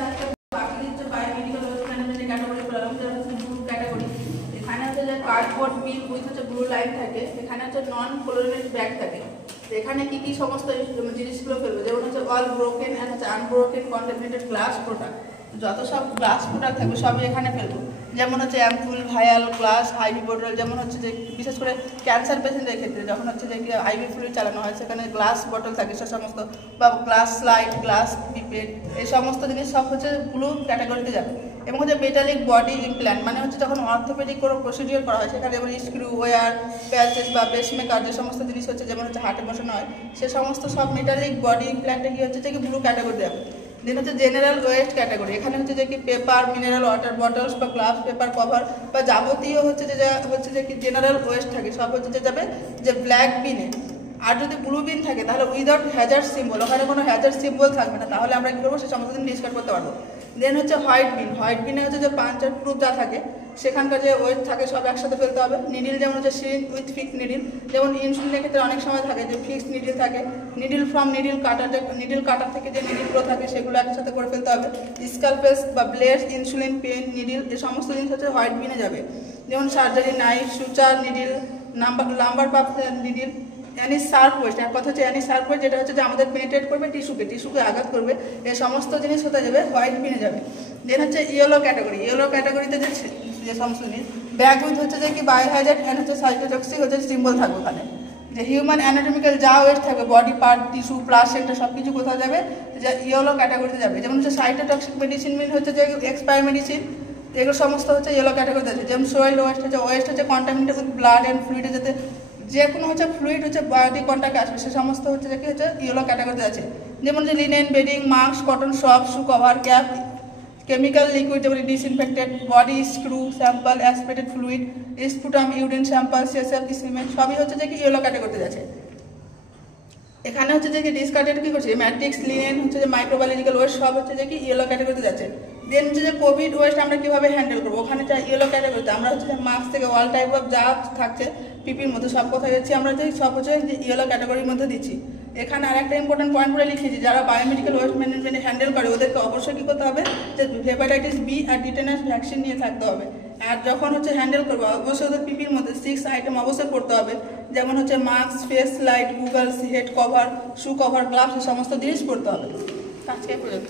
Biomedical West ম্যানেজমেন্টের category বললাম, যেটা হচ্ছে ব্লু ক্যাটাগরি। এখানে হচ্ছে যে কার্ডবোর্ড বিল উইথ হচ্ছে ব্লু লাইন থাকে, এখানে হচ্ছে নন ক্লোরিনেট ব্যাগ থাকে। এখানে কি কি সমস্ত জিনিসগুলো ফেলবে, যেমন হচ্ছে অল ব্রোকেন অ্যান্ড হচ্ছে আনব্রোকেন কন্টামিনেটেড গ্লাস প্রোডাক্ট, যত সব গ্লাস প্রোডাক্ট থাকবে সবই এখানে ফেলবো। যেমন হচ্ছে অ্যাম্পুল, ভায়াল, গ্লাস, আইভি বোতল, যেমন হচ্ছে যে বিশেষ করে ক্যান্সার পেশেন্টের ক্ষেত্রে যখন হচ্ছে যে আইভি ফ্লুইড চালানো হয় সেখানে গ্লাস বটল থাকে, সে সমস্ত বা গ্লাস স্লাইড, গ্লাস পিপেট, এই সমস্ত জিনিস সব হচ্ছে ব্লু ক্যাটাগরিতে যাবে। এবং হচ্ছে মেটালিক বডি ইমপ্ল্যান্ট, মানে হচ্ছে যখন অর্থোপেডিক কোনো প্রসিডিওর করা হয় সেখানে যেমন স্ক্রু, ওয়্যার, প্যাচেস বা পেসমেকার যে সমস্ত জিনিস হচ্ছে যেমন হচ্ছে হার্টে বসানো হয়, সে সমস্ত সব মেটালিক বডি ইমপ্ল্যান্টে কি হচ্ছে যে কি ব্লু ক্যাটাগরিতে যাবে। দেন হচ্ছে জেনারেল ওয়েস্ট ক্যাটাগরি, এখানে হচ্ছে যে কি পেপার, মিনারেল ওয়াটার বটলস বা গ্লাস, পেপার কভার বা যাবতীয় হচ্ছে যে হচ্ছে যে কি জেনারেল ওয়েস্ট থাকে সব হচ্ছে যে যাবে যে ব্ল্যাক বিনে। আর যদি ব্লু বিন থাকে তাহলে উইদাউট হ্যাজার্ড সিম্বল, ওখানে কোনো হ্যাজার্ড সিম্বল থাকবে না, তাহলে আমরা কী করবো সে সমস্ত দিন ডিসকার্ড করতে পারবো। দেন হচ্ছে হোয়াইট বিন, হোয়াইট বিনে হচ্ছে যে পাঞ্চার প্রুফ যা থাকে সেখানকার যে ওয়েস্ট থাকে সব একসাথে ফেলতে হবে। নিডিল, যেমন হচ্ছে সিরিঞ্জ উইথ ফিক্সড নিডিল, যেমন ইনসুলিনের ক্ষেত্রে অনেক সময় থাকে যে ফিক্সড নিডিল থাকে। নিডিল ফ্রম নিডিল কাটার, যে নিডিল কাটার থেকে যে নিডিলগুলো থাকে সেগুলো একসাথে করে ফেলতে হবে। স্কালপেস বা ব্লেডস, ইনসুলিন পেন, নিডিল, এই সমস্ত জিনিস হচ্ছে হোয়াইট বিনে যাবে। যেমন surgery knife, suture needle, lumber পাপ নিডিল, অ্যানি শার্প ওয়েস্ট, এক কথা হচ্ছে অ্যানি শার্প ওয়েস্ট যেটা হচ্ছে যে আমাদের পেনিট্রেট করবে টিস্যুকে আঘাত করবে, এই সমস্ত জিনিস হতে যাবে হোয়াইট বিনে যাবে। দেন হচ্ছে ইয়েলো ক্যাটাগরি, ইয়েলো ক্যাটাগরিতে যে সমস্ত জিনিস ব্যাগ উইথ হচ্ছে যে কি বায়োহ্যাজার্ড অ্যান্ড হচ্ছে সাইটোটক্সিক হচ্ছে সিম্বল থাকবে। ওখানে যে হিউম্যান অ্যানাটমিক্যাল যা ওয়েস্ট থাকবে বডি পার্ট, টিস্যু, প্লাসেন্টা সব কিছু কোথাও যাবে, যে ইয়েলো ক্যাটাগরিতে যাবে। যেমন হচ্ছে সাইটোটক্সিক মেডিসিন মিন হচ্ছে যে এক্সপায়ার মেডিসিন, এগুলো সমস্ত হচ্ছে ইয়েলো ক্যাটাগরিতে আছে। যেমন সোয়েল ওয়েস্ট হচ্ছে কন্টামিনেটেড উইথ ব্লাড অ্যান্ড ফ্লুইডে, যাতে যে কোনো হচ্ছে ফ্লুইড হচ্ছে বডি কন্ট্যাক্টে আসবে সে সমস্ত হচ্ছে যে কি হচ্ছে ইয়েলো ক্যাটাগরিতে আছে। যেমন যে লিনেন, বেডিং, মাস্ক, কটন, সব, shoe cover, cap, chemical liquid যেমন ডিসইনফেক্টেড, বডি স্ক্রু, sample, aspirated fluid, sputum, urine sample, সেসেপ, সিমেন্ট সবই হচ্ছে যে কি ইয়েলো ক্যাটাগরিতে আছে। এখানে হচ্ছে যে কি ডিসকার্ডেড কি করছে ম্যাট্রিক্স, লিনেন হচ্ছে যে মাইক্রোবায়োলজিক্যাল ওয়েস্ট সব হচ্ছে যে কি ইয়েলো ক্যাটাগরিতে যাচ্ছে। দেন হচ্ছে যে কোভিড ওয়েস্ট আমরা কীভাবে হ্যান্ডেল করবো, ওখানে যা ইয়েলো ক্যাটাগরিতে আমরা হচ্ছে যে মাস্ক থেকে অল টাইপ অফ যা থাকছে পিপির মধ্যে সব কোথায় যাচ্ছি আমরা যে সব হচ্ছে যে ইয়েলো ক্যাটাগরির মধ্যে দিচ্ছি। এখানে আরেকটা ইম্পর্টেন্ট পয়েন্ট করে লিখেছি, যারা বায়োমেডিকেল ওয়েস্ট ম্যানেজমেন্ট হ্যান্ডেল করে ওদেরকে অবশ্যই কী করতে হবে যে হেপাটাইটিস বি আর টিটেনাস ভ্যাকসিন নিয়ে থাকতে হবে। আর যখন হচ্ছে হ্যান্ডেল করবো অবশ্যই ওদের পিপির মধ্যে 6 আইটেম অবশ্যই করতে হবে, যেমন হচ্ছে mask, face light, goggles, head cover, shoe cover, gloves, সমস্ত জিনিস করতে হবে। আজকে পর্যন্ত।